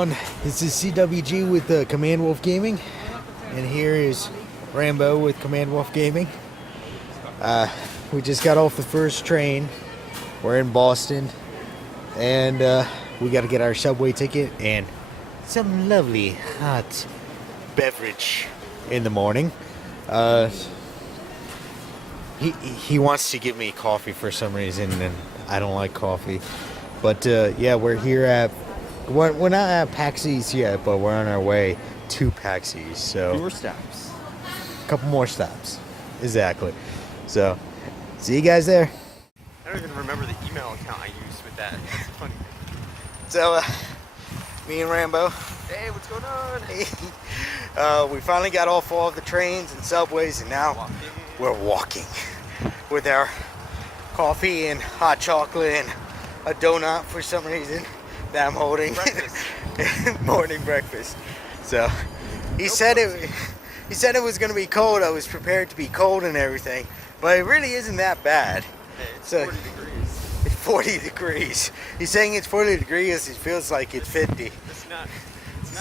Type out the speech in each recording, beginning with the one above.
everyone, this is CWG with Command Wolf Gaming, and here is Rambo with Command Wolf Gaming. We just got off the first train. We're in Boston, and we got to get our subway ticket and some lovely hot beverage in the morning. He wants to give me coffee for some reason, and I don't like coffee. But yeah, we're here at, we're not at Pax East yet, but we're on our way to Pax East. So more stops. A couple more stops. Exactly. So, see you guys there. I don't even remember the email account I used with that. That's funny. So, me and Rambo. Hey, what's going on? Hey. We finally got off all of the trains and subways, and now we're walking with our coffee and hot chocolate and a donut for some reason that I'm holding. Morning breakfast. So he said it was going to be cold. I was prepared to be cold and everything, but it really isn't that bad. Hey, it's so 40 degrees. It's 40 degrees. He's saying it's 40 degrees. It feels like it's 50. It's not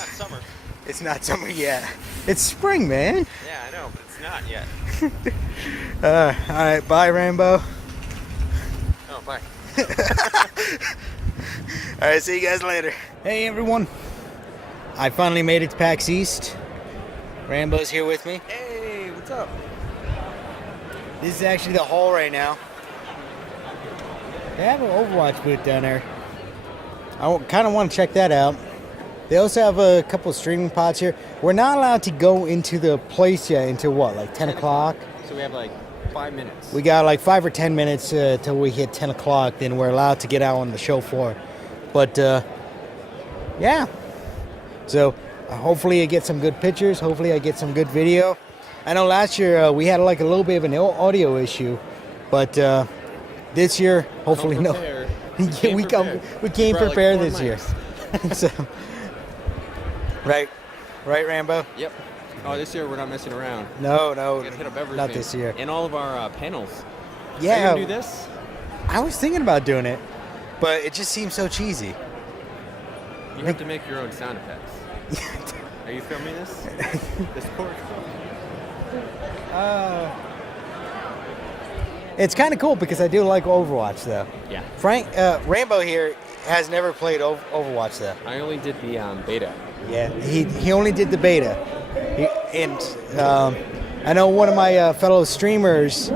summer. It's not summer yet. It's spring, man. Yeah, I know, but it's not yet. All right, bye, Rambo. Oh, bye. All right, see you guys later. Hey, everyone. I finally made it to Pax East. Rambo's here with me. Hey, what's up? This is actually the hall right now. They have an Overwatch booth down there. I kind of want to check that out. They also have a couple of streaming pods here. We're not allowed to go into the place yet until what, like 10 o'clock? So we have like 5 minutes. We got like 5 or 10 minutes till we hit 10 o'clock. Then we're allowed to get out on the show floor. But yeah. So hopefully I get some good pictures. Hopefully I get some good video. I know last year we had like a little bit of an audio issue. But this year, hopefully no. Yeah, we came prepared this year. So, right, Rambo? Yep. Oh, this year we're not messing around. No, We gotta hit up everything. not this year. And all of our panels. Yeah. Are you gonna do this? I was thinking about doing it, but it just seems so cheesy. You have to make your own sound effects. Are you filming this? This chord? It's kind of cool because I do like Overwatch, though. Yeah. Rambo here has never played Overwatch, though. I only did the beta. Yeah, he only did the beta. I know one of my fellow streamers,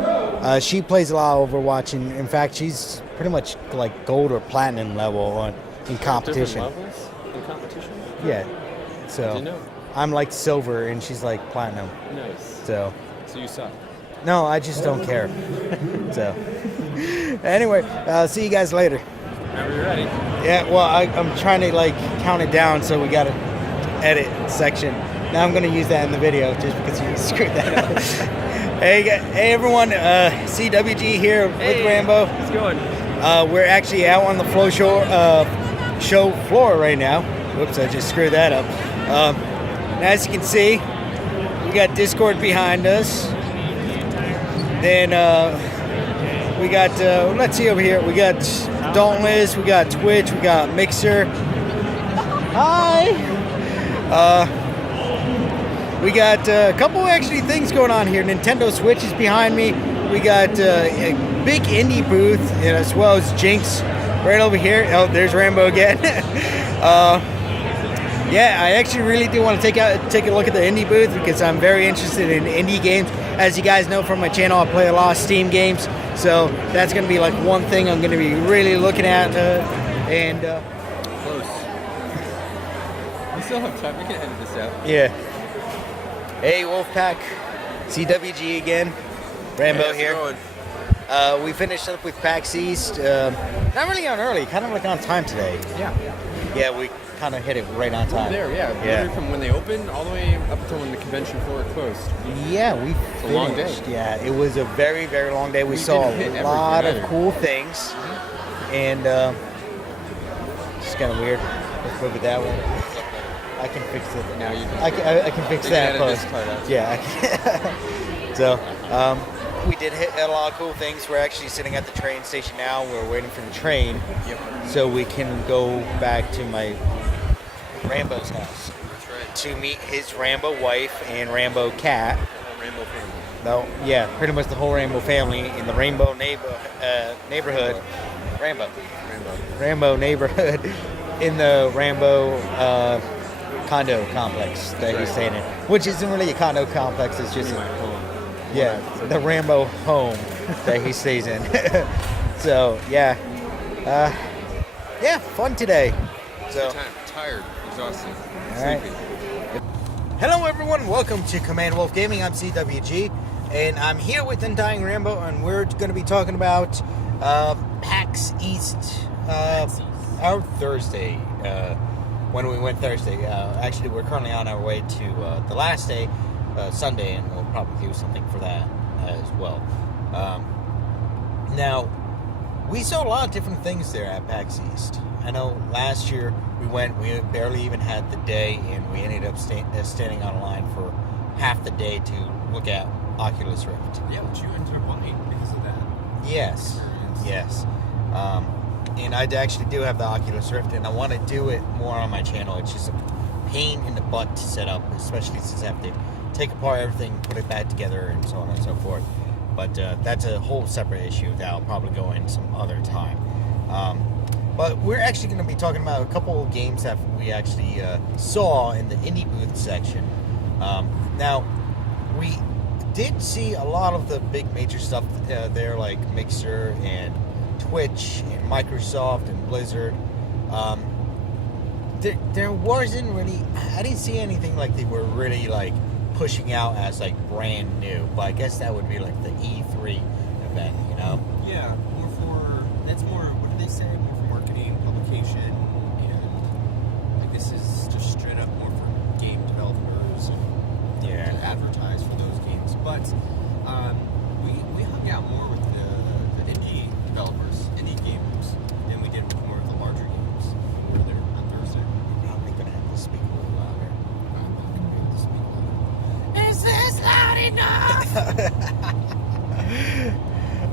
she plays a lot of Overwatch, and in fact, she's pretty much like gold or platinum level in competition. Different levels in competition? Yeah. So Didn't know. I'm like silver, and she's like platinum. Nice. So you suck. no, I just don't care. So anyway, see you guys later. Whenever you're ready. Yeah, well, I'm trying to like count it down, so we got to edit section. Now I'm going to use that in the video just because you screwed that up. Hey everyone, CWG here with Rambo. How's it going? We're actually out on the show floor right now. Whoops, I just screwed that up. And as you can see, we got Discord behind us. Then we got, let's see over here, we got Dauntless, we got Twitch, we got Mixer. Hi! We got a couple actually things going on here. Nintendo Switch is behind me. We got a big indie booth, and as well as Jinx right over here. Oh, there's Rambo again. Yeah, I actually really do want to take a look at the indie booth because I'm very interested in indie games. As you guys know from my channel, I play a lot of Steam games, so that's going to be like one thing I'm going to be really looking at. Close. We still have time. We can edit this out. Yeah. Hey, Wolfpack, CWG again. Rambo here. We finished up with Pax East. Not really on early, kind of like on time today. Yeah. Yeah, we kind of hit it right on time. There, yeah. Literally from when they opened all the way up until when the convention floor closed. Yeah, we It's a long day. Yeah, it was a very, very long day. We saw a lot of cool things. And it's kind of weird. Let's move it that way. I can fix it. Now you can. I can fix that post. Yeah. So, we did hit a lot of cool things. We're actually sitting at the train station now. We're waiting for the train. Yep. So we can go back to my Rambo's house That's right. to meet his Rambo wife and Rambo cat. Rainbow family. No, yeah, pretty much the whole Rainbow family in the Rainbow neighborhood. Rambo neighborhood in the Rambo condo complex that he's staying in, which isn't really a condo complex. It's just the Rambo home that he stays in. So yeah, fun today. So Tired, exhausted, all right. Hello everyone, welcome to Command Wolf Gaming. I'm CWG, and I'm here with Undying Rambo, and we're going to be talking about PAX East. Our Thursday, when we went Thursday. Actually, we're currently on our way to the last day, Sunday, and we'll probably do something for that as well. Now, we saw a lot of different things there at PAX East. I know last year we barely even had the day, and we ended up standing on a line for half the day to look at Oculus Rift. Yeah, but you ended up buying because of that. Yes. And I actually do have the Oculus Rift, and I want to do it more on my channel. It's just a pain in the butt to set up, especially since I have to take apart everything, put it back together, and so on and so forth. But that's a whole separate issue that I'll probably go in some other time. But we're actually going to be talking about a couple of games that we actually saw in the indie booth section. Now, we did see a lot of the big major stuff there, like Mixer and Twitch and Microsoft and Blizzard. There wasn't really, I didn't see anything like they were really like pushing out as like brand new, but I guess that would be like the E3 event, you know? Yeah, that's more, what do they say? More for marketing, publication, and like this is just straight up more for game developers and to advertise for those games. But we hung out more with the indie developers, indie gamers, than we did with more of the larger games. We were there on Thursday. I'm going to have to speak a little louder. I'm not going to be able to speak louder. Is this loud enough?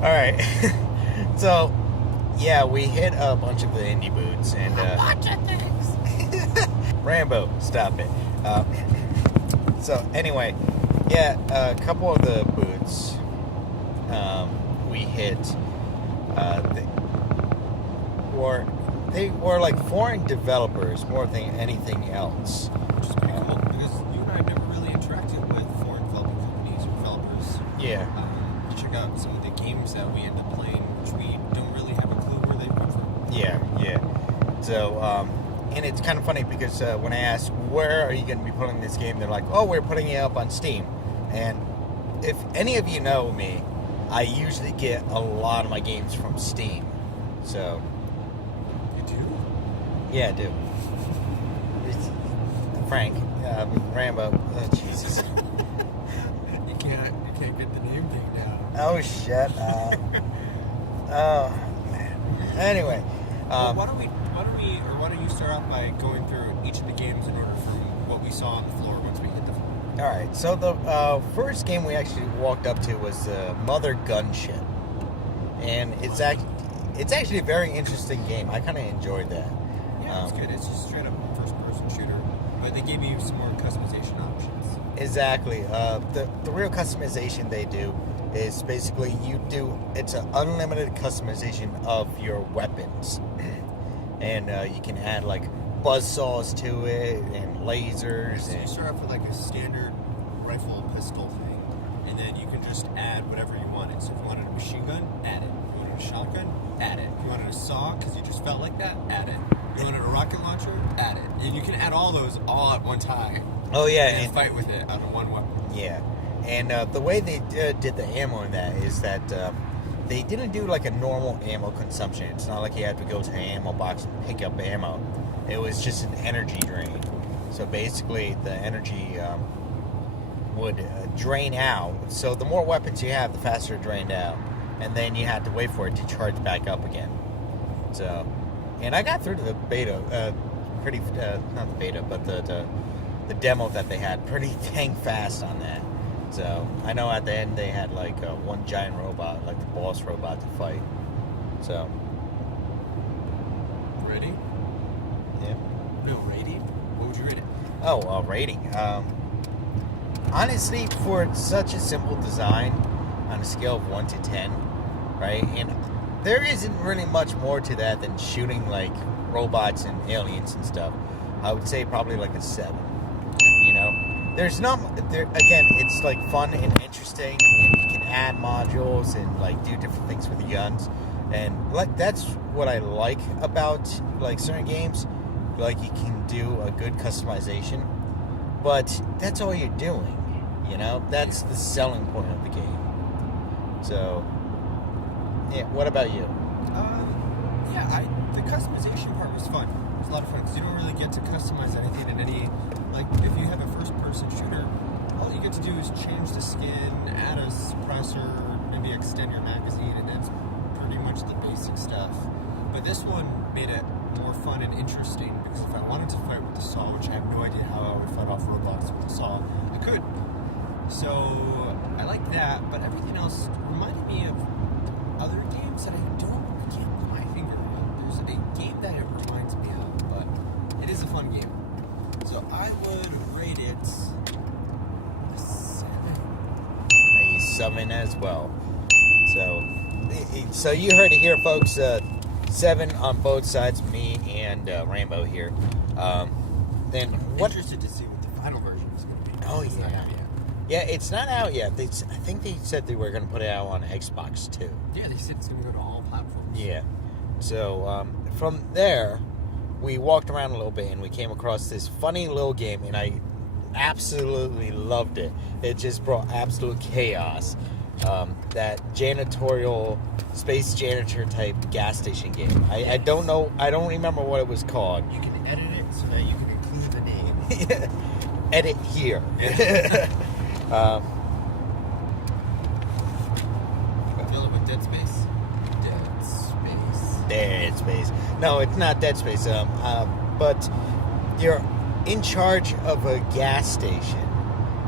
All right. So, yeah, we hit a bunch of the indie booths, and A bunch of things. Rambo, stop it. So anyway, yeah, a couple of the booths we hit, they were like foreign developers more than anything else. Which is pretty cool because you and I have never really interacted with foreign developing companies or developers. Yeah. To check out some of the games that we end up playing, which we don't really have a clue where they come from. Yeah. So, and it's kind of funny because when I asked, where are you going to be putting this game? They're like, oh, we're putting it up on Steam. And if any of you know me, I usually get a lot of my games from Steam. So, You do? yeah, I do. It's Frank, Rambo, Jesus. You can't get the name thing down. Oh, shut up. Oh, man. Anyway. Well, why don't you start off by going through each of the games in order from what we saw on the floor once we hit the floor. All right. So the first game we actually walked up to was Mother Gunship, and it's actually a very interesting game. I kind of enjoyed that. Yeah, it's good. It's just straight up first-person shooter, but they gave you some more customization options. Exactly. The real customization they do is basically it's an unlimited customization of your weapons. And you can add like buzzsaws to it and lasers. So you start off with like a standard rifle pistol thing, and then you can just add whatever you wanted. So if you wanted a machine gun, add it. If you wanted a shotgun, add it. If you wanted a saw because you just felt like that, add it. If you wanted a rocket launcher, add it. And you can add all those all at one time. Oh yeah, and fight with it out of one weapon. Yeah, and the way they did the ammo in that is that they didn't do like a normal ammo consumption. It's not like you had to go to an ammo box and pick up ammo. It was just an energy drain. So basically, the energy would drain out. So the more weapons you have, the faster it drained out, and then you had to wait for it to charge back up again. So, and I got through to the beta, not the beta, but the demo that they had pretty dang fast on that. So I know at the end they had like one giant robot, like the boss robot, to fight. So Ready? yeah. No, ready? What Rating. Honestly, for such a simple design, on a scale of 1 to 10, right? And there isn't really much more to that than shooting like robots and aliens and stuff. I would say probably like a 7. You know, there's not there again. It's like fun and interesting, and you can add modules and like do different things with the guns, and like that's what I like about like certain games. Like you can do a good customization, but that's all you're doing. You know, that's the selling point of the game. So, yeah. What about you? The customization part was fun. It was a lot of fun because you don't really get to customize anything in any. Like, if you have a first-person shooter, all you get to do is change the skin, add a suppressor, maybe extend your magazine, and that's pretty much the basic stuff. But this one made it more fun and interesting because if I wanted to fight with the saw, which I have no idea how I would fight off robots with the saw, I could. So I like that, but everything else reminded me of other games that I can't put my finger on. There's a game that it reminds me of, but it is a fun game. So I would rate it a 7. A 7 as well. So you heard it here, folks. 7 on both sides, me and Rainbow here. Then what? Interested to see what the final version is going to be. Oh It's not out yet. Yeah, it's not out yet. I think they said they were going to put it out on Xbox too. Yeah, they said it's going to go to all platforms. Yeah. So from there, we walked around a little bit and we came across this funny little game, and I absolutely loved it. It just brought absolute chaos. That janitorial, space janitor type gas station game. I don't know. I don't remember what it was called. You can edit it so that you can include the name. Edit here. Dealing with Dead Space. Dead Space. No, it's not Dead Space. But you're in charge of a gas station,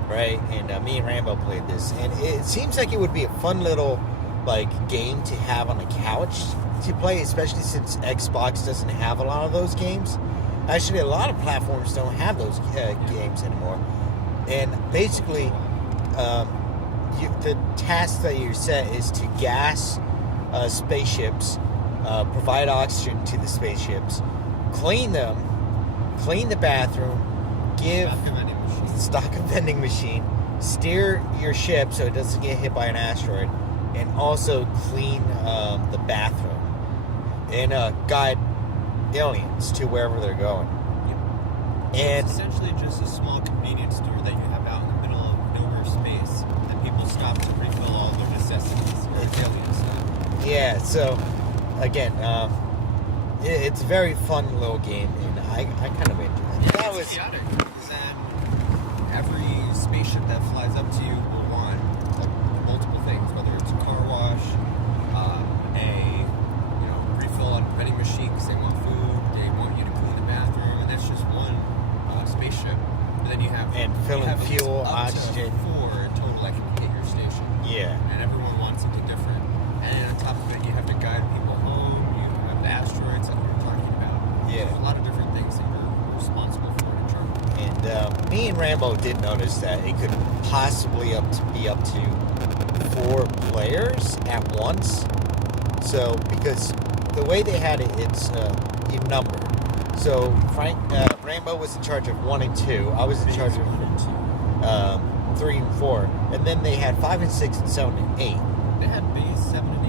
right? And me and Rambo played this, and it seems like it would be a fun little like game to have on a couch to play, especially since Xbox doesn't have a lot of those games. Actually, a lot of platforms don't have those games anymore. And basically, the task that you're set is to gas spaceships, provide oxygen to the spaceships, clean them, clean the bathroom, give stock a vending machine, steer your ship so it doesn't get hit by an asteroid, and also clean the bathroom and guide aliens to wherever they're going. And it's essentially just a small convenience store that you have out in the middle of nowhere space that people stop to refill all their necessities or alien stuff. Yeah, so again, it's a very fun little game, and I kind of enjoy it. That was chaotic. And every spaceship that flies up to you will want multiple things, whether it's a car wash, refill on vending machine because they want food, they want you to clean the bathroom, and that's just one spaceship. But then you have filling fuel, up oxygen. to 4 in total that can hit your station. Yeah. And everyone wants something different. And on top of it, you have to guide people home. You have the asteroids that we were talking about. Yeah. There's a lot of different things that you're responsible for in charge. And me and Rambo did notice that it could possibly be up to 4 players at once. So, because the way they had it, it's even numbered. So, Rambo was in charge of 1 and 2. I was in charge of 3 and 4. And then they had 5 and 6 and 7 and 8. They had base 7 and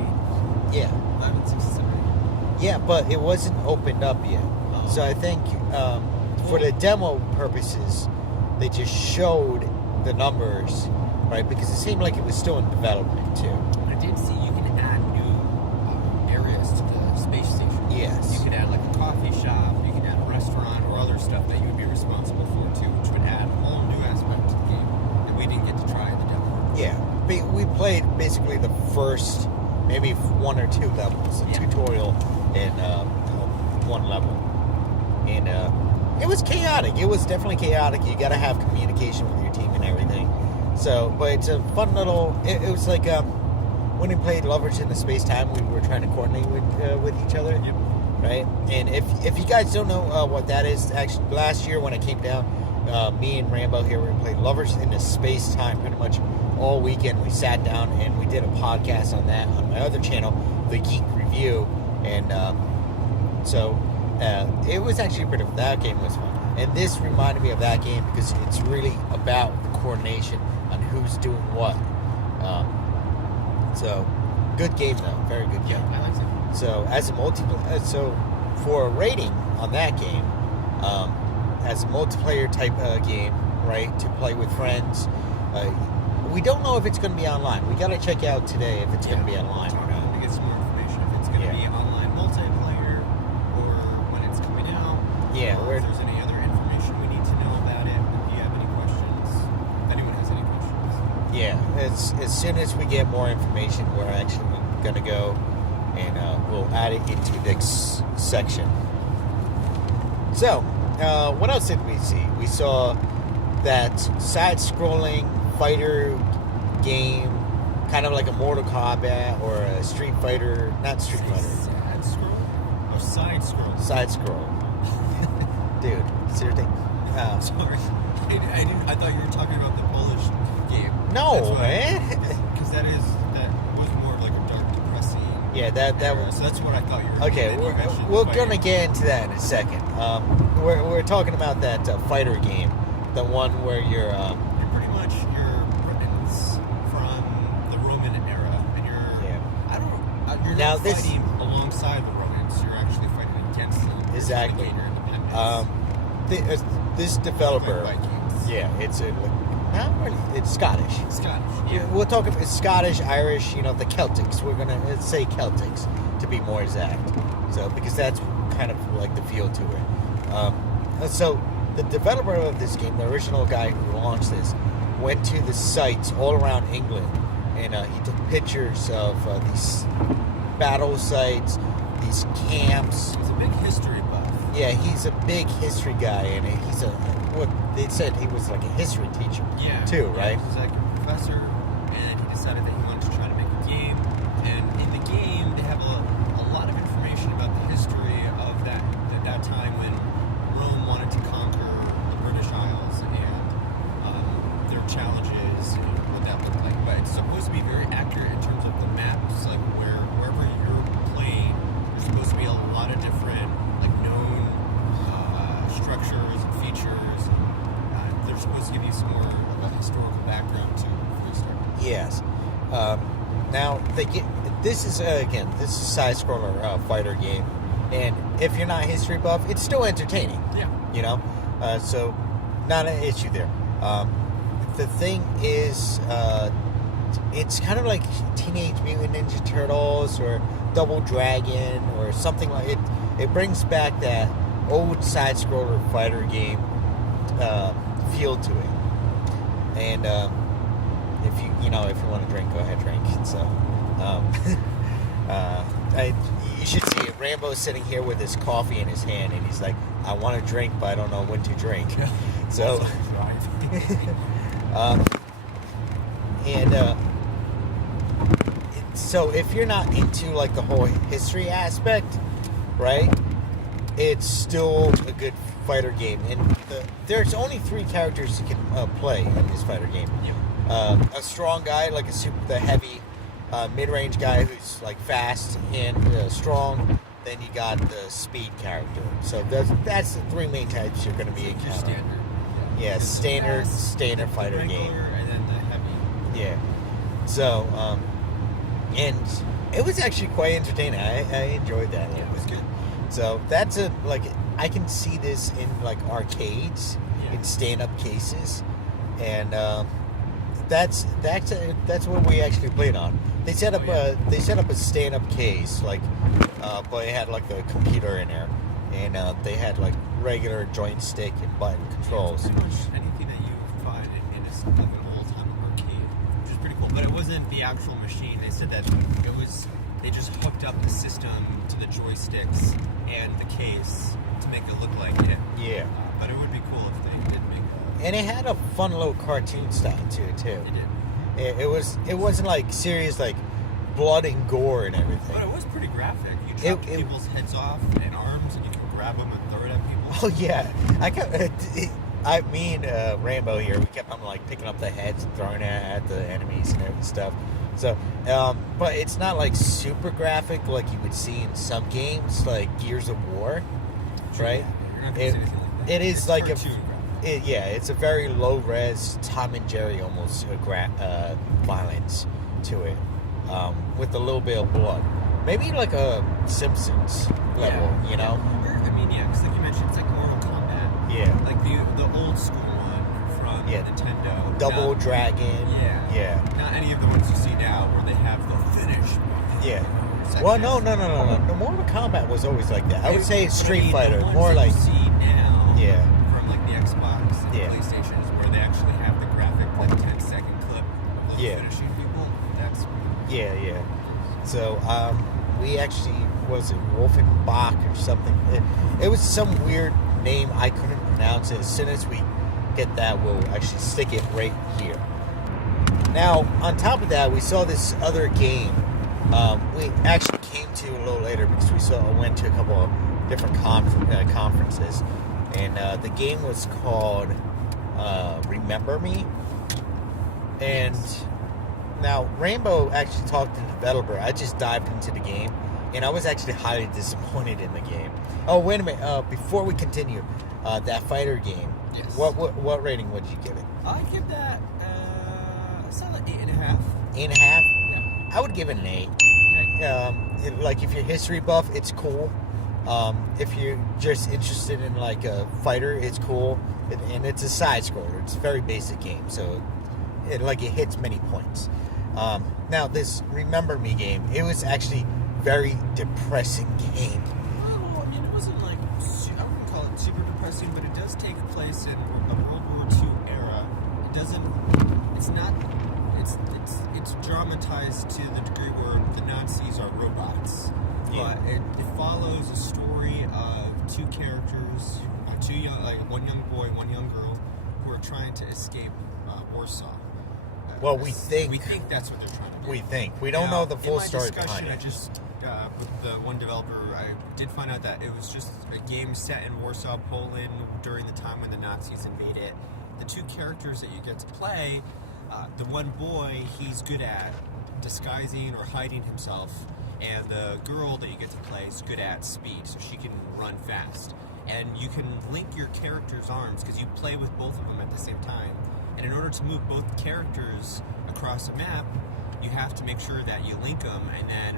8. Yeah. 5 and 6 and 7 and 8. Yeah, but it wasn't opened up yet. So I think for the demo purposes, they just showed the numbers, right? Because it seemed like it was still in development too. I did see you can add new areas to the space station. Yes. You could add like a coffee shop, you can add a restaurant or other stuff that you would be responsible for too, which would add a whole new aspect to the game that we didn't get to try in the demo. Yeah. We played basically the first maybe 1 or 2 levels, a tutorial and 1 level. And it was chaotic. It was definitely chaotic. You got to have communication with your team and everything. So, but it's a fun little. It was like when we played Lovers in the Space Time, we were trying to coordinate with each other. Yep. Right. And if you guys don't know what that is, actually last year when I came down, me and Rambo here, we played Lovers in the Space Time pretty much all weekend. We sat down and we did a podcast on that on my other channel, The Geek Review, and so it was actually pretty. That game was fun, and this reminded me of that game because it's really about the coordination on who's doing what. So good game though, very good game. I like that. So as a so for a rating on that game, as a multiplayer type game, right, to play with friends, we don't know if it's going to be online. We got to check out today if it's going to be online. To get some more information if it's going to be online multiplayer or when it's coming out. Yeah, or if there's any other information we need to know about it. If you have any questions, if anyone has any questions. Yeah, as soon as we get more information, we're actually going to go and we'll add it into this section. So, what else did we see? We saw that side-scrolling fighter game, kind of like a Mortal Kombat or a Street Fighter, not Street Fighter. Side scroll or side scroll? Side scroll. Dude, seriously. Sorry, I thought you were talking about the Polish game. No, man. Because that was more of like a dark, depressing. Yeah, that was. So that's what I thought you were. Okay, we're gonna get into that in a second. We're talking about that fighter game, the one where you're pretty much Britons from the Roman era, and you're now not fighting alongside the Romans. You're actually fighting against them. Exactly. Your independence. This developer, Vikings. it's not really, it's Scottish. Scottish. Yeah. We'll talk about Scottish, Irish, the Celtics. We're gonna say Celtics to be more exact. So because that's kind of like the feel to it. So the developer of this game, the original guy who launched this, went to the sites all around England, and he took pictures of these battle sites, these camps. He's a big history buff. Yeah, he's a big history guy, and he's what they said he was like a history teacher. Yeah. Too, right? He's like a professor, and he decided that he wanted to try to make a game. And in the game, they have a lot of information about the history of that time when Rome wanted to conquer the British Isles and their challenges and what that looked like. But it's supposed to be very accurate in terms of the maps, like wherever you're playing, there's supposed to be a lot of different like known structures and features. They're supposed to give you some more of a historical background too before you start. Yes. Now this is a side-scroller fighter game, and if you're not history buff, it's still entertaining. Yeah. So not an issue there. The thing is, it's kind of like Teenage Mutant Ninja Turtles or Double Dragon or something like it. It brings back that old side-scroller fighter game feel to it. And if you want to drink, go ahead, drink. So, you should see it. Rambo's sitting here with his coffee in his hand, and he's like, "I want to drink, but I don't know when to drink." So, so if you're not into like the whole history aspect, right? It's still a good fighter game, and there's only 3 characters you can play in this fighter game. Yep. A strong guy, like the heavy mid-range guy who's like fast and strong. Then you got the speed character. So that's the 3 main types you're going to be encountering. Standard. Yeah, standard fighter game. And then the heavy. Yeah. So, and it was actually quite entertaining. I enjoyed that. Yeah, it was good. So that's I can see this in like arcades, in stand-up cases, and that's what we actually played on. They set up a stand-up case, like, but it had like the computer in there, and they had like regular joystick and button controls. Pretty much anything that you find in like an old-time arcade, which is pretty cool. But it wasn't the actual machine. They said that they just hooked up the system to the joysticks and the case to make it look like it. Yeah. But it would be cool if they did make that. And it had a fun little cartoon style to it too. It did. It wasn't like serious like blood and gore and everything. But it was pretty graphic. You chopped people's heads off and arms, and you can grab them and throw it at people. Oh yeah, Me and Rambo here, we kept on like picking up the heads and throwing it at the enemies and stuff. So, but it's not like super graphic like you would see in some games, like Gears of War, right? You're not gonna see anything like that. It is It's like cartoon graphic. it's a very low res Tom and Jerry almost violence to it, with a little bit of blood, maybe like a Simpsons level, you know? I mean, yeah, because like you mentioned, it's like Mortal Kombat. Yeah. Like the old school one from Nintendo. Double Not- Dragon. Yeah. Not any of the ones you see now where they have the finish. Yeah. Second Well, no. half. The Mortal Kombat was always like that. I would say But I Street mean, Fighter, the ones more that like you see now. Yeah. From like the Xbox and Yeah. PlayStations, where they actually have the graphic like 10-second clip of those Yeah. finishing people. That's Yeah. So, we actually, was it Wolfenbach or something? It was some weird name I couldn't pronounce it. As soon as we get that, we'll actually stick it right here. Now, on top of that, we saw this other game. We actually came to a little later because went to a couple of different conferences, and the game was called Remember Me. And now Rainbow actually talked to the developer. I just dived into the game, and I was actually highly disappointed in the game. Oh, wait a minute! Before we continue, that fighter game. Yes. What rating would you give it? I give that a solid 8.5. 8.5. Yeah. I would give it an 8. Okay. Like if you're history buff, it's cool. If you're just interested in like a fighter, it's cool. And it's a side scroller. It's a very basic game, so it hits many points. Now this Remember Me game, it was actually very depressing game. Well, I mean, it wasn't like I wouldn't call it super depressing, but it does take place in a World War II era. It doesn't. It's not. It's dramatized to the degree where the Nazis are robots. Yeah. But it follows a story of two characters, one young boy, one young girl, who are trying to escape Warsaw. Well, we think that's what they're trying to do. we don't know the full in my story discussion, behind I it. just with the one developer, I did find out that it was just a game set in Warsaw, Poland, during the time when the Nazis invaded. The two characters that you get to play, the one boy, he's good at disguising or hiding himself, and the girl that you get to play is good at speed, so she can run fast. And you can link your characters' arms because you play with both of them at the same time. And in order to move both characters across a map, you have to make sure that you link them, and then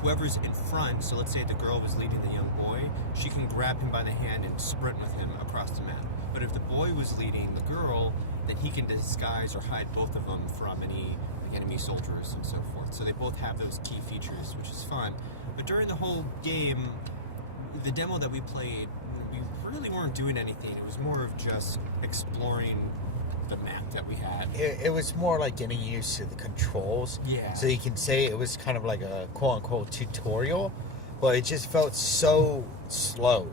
whoever's in front, so let's say the girl was leading the young boy, she can grab him by the hand and sprint with him across the map. But if the boy was leading the girl, then he can disguise or hide both of them from any enemy soldiers and so forth. So they both have those key features, which is fun. But during the whole game, the demo that we played, we really weren't doing anything. It was more of just exploring the map that we had. It was more like getting used to the controls. Yeah. So you can say it was kind of like a quote-unquote tutorial, but it just felt so slow.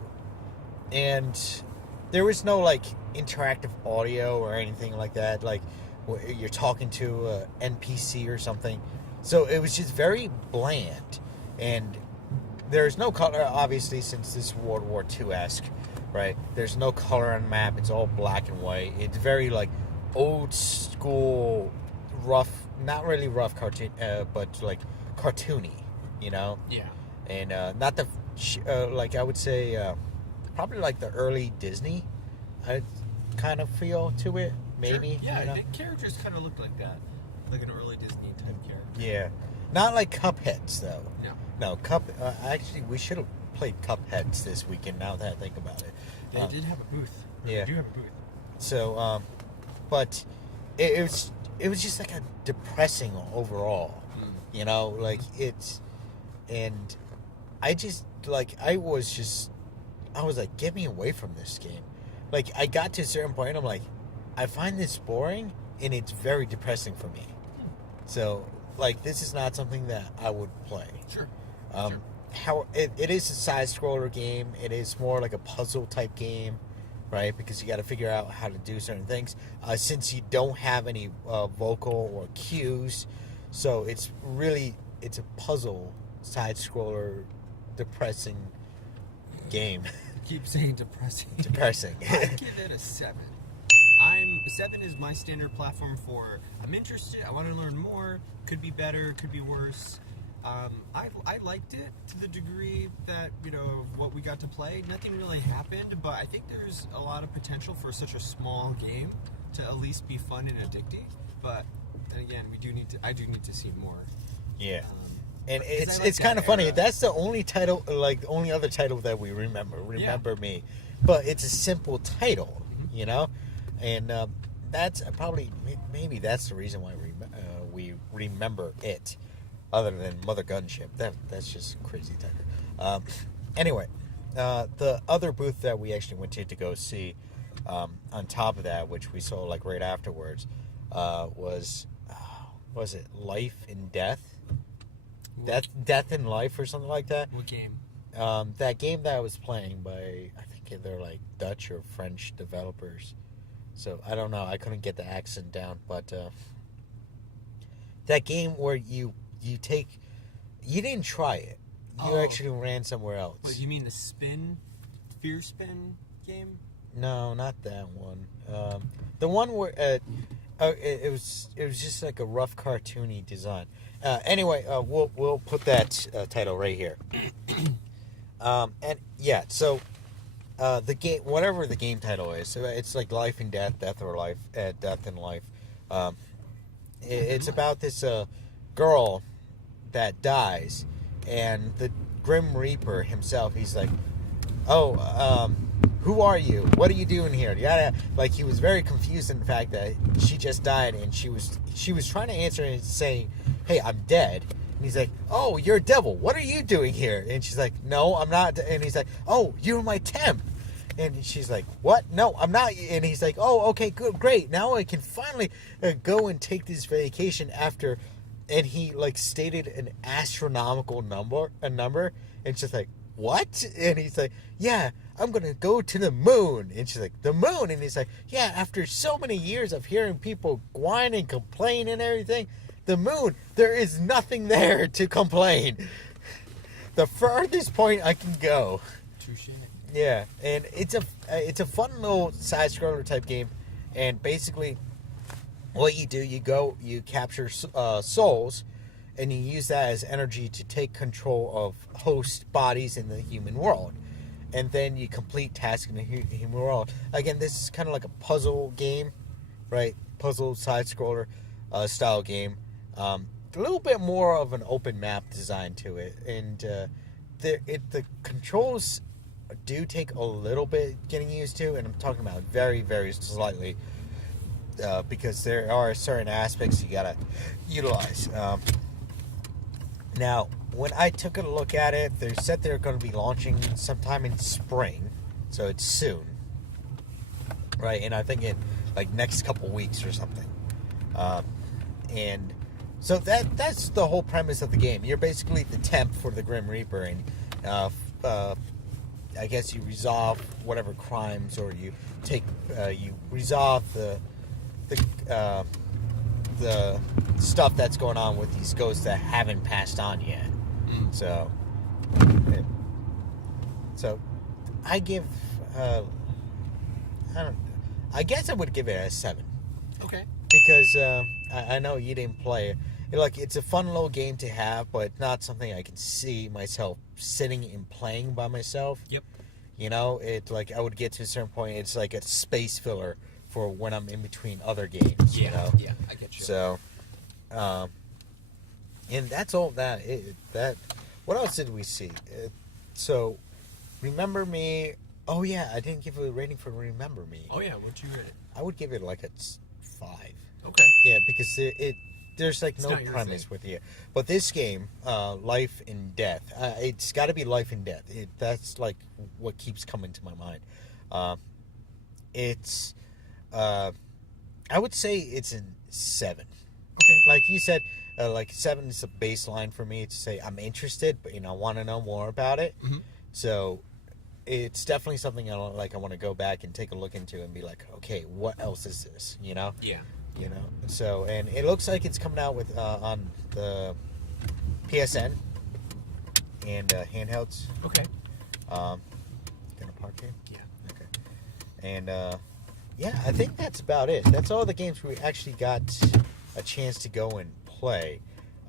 And there was no like interactive audio or anything like that, like you're talking to an NPC or something. So it was just very bland. And there's no color, obviously, since this is World War II-esque, right? There's no color on the map. It's all black and white. It's very like old school, rough, not really rough cartoon, but like cartoony, you know? Yeah. And not the, like I would say, probably like the early Disney kind of feel to it, maybe. Sure. Yeah, you know? the characters kind of looked like that. Like an early Disney type character. Yeah. Not like Cupheads, though. No. No, actually, we should have played Cupheads this weekend, now that I think about it. They did have a booth. Yeah. They do have a booth. So, but it was just like a depressing overall, you know, like and I just, like, I was like, get me away from this game. Like, I got to a certain point, I'm like, I find this boring, and it's very depressing for me. So, like, this is not something that I would play. Sure. How it is a side scroller game. It is more like a puzzle type game, right? Because you got to figure out how to do certain things. Since you don't have any vocal or cues, so it's a puzzle side scroller, depressing game. Keep saying depressing. Depressing. I give it a 7. 7 is my standard platform for. I'm interested. I want to learn more. Could be better. Could be worse. I liked it to the degree that what we got to play. Nothing really happened, but I think there's a lot of potential for such a small game to at least be fun and addicting. But then again, I do need to see more. Yeah. And 'Cause I like it's kind that of funny. era. That's the only title, like the only other title that we remember. Remember Me, but it's a simple title, and that's probably maybe that's the reason why we remember it, other than Mother Gunship. That's just crazy title. Anyway, the other booth that we actually went to go see, on top of that, which we saw like right afterwards, was it Life and Death? Death and Life or something like that. What game? That game that I was playing by, I think they're like Dutch or French developers. So I don't know. I couldn't get the accent down, but that game where you didn't try it. You actually ran somewhere else. What, you mean the Fear Spin game? No, not that one. The one where it was just like a rough cartoony design. Anyway, we'll put that title right here. And yeah, so the game, whatever the game title is, so it's like Life and Death, Death or Life, Death and Life. It's about this girl that dies, and the Grim Reaper himself, he's like, who are you? What are you doing here? Yada. Like, he was very confused in the fact that she just died, and she was trying to answer and saying, hey, I'm dead. And he's like, oh, you're a devil. What are you doing here? And she's like, no, I'm not. And he's like, oh, you're my temp. And she's like, what? No, I'm not. And he's like, oh, okay, good, great. Now I can finally go and take this vacation after. And he like stated an astronomical number. And she's like, what? And he's like, yeah, I'm going to go to the moon. And she's like, the moon? And he's like, yeah, after so many years of hearing people whine and complain and everything, the moon, there is nothing there to complain. The furthest point I can go. Touche. Yeah, and it's a fun little side scroller type game, and basically, what you do, you capture souls, and you use that as energy to take control of host bodies in the human world, and then you complete tasks in the human world. Again, this is kind of like a puzzle game, right? Puzzle side scroller style game. A little bit more of an open map design to it, and the controls do take a little bit getting used to, and I'm talking about very, very slightly, because there are certain aspects you gotta utilize. Now, when I took a look at it, they said they're going to be launching sometime in spring, so it's soon, right? And I think in like next couple weeks or something. And so that's the whole premise of the game. You're basically the temp for the Grim Reaper, and I guess you resolve whatever crimes, or you resolve the stuff that's going on with these ghosts that haven't passed on yet. So I give I guess I would give it a 7. Okay. Because I know you didn't play it. Like, it's a fun little game to have, but not something I can see myself sitting and playing by myself. Yep. It like I would get to a certain point. It's like a space filler for when I'm in between other games. Yeah, yeah, I get you. So, and that's all that. What else did we see? So, Remember Me. Oh yeah, I didn't give a rating for Remember Me. Oh yeah, what'd you rate it? I would give it like a 5. Okay. Yeah, because there's like It's no not your premise thing. with it. But this game, Life and Death, it's got to be Life and Death. That's like what keeps coming to my mind. It's, I would say it's a 7. Okay. Like you said, like 7 is a baseline for me to say I'm interested, but I want to know more about it. Mm-hmm. So it's definitely something I want to go back and take a look into and be like, okay, what else is this? Yeah. So, and it looks like it's coming out with on the PSN and handhelds. Okay. Gonna park here? Yeah. Okay. And yeah, I think that's about it. That's all the games we actually got a chance to go and play.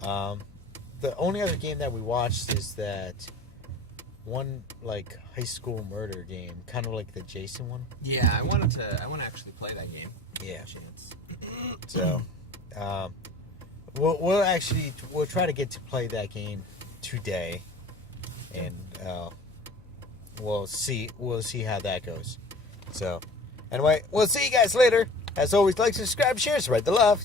The only other game that we watched is that one like high school murder game, kind of like the Jason one. Yeah, I want to actually play that game. Yeah. Chance. So, we'll try to get to play that game today, and we'll see how that goes. So, anyway, we'll see you guys later. As always, like, subscribe, share, spread the love.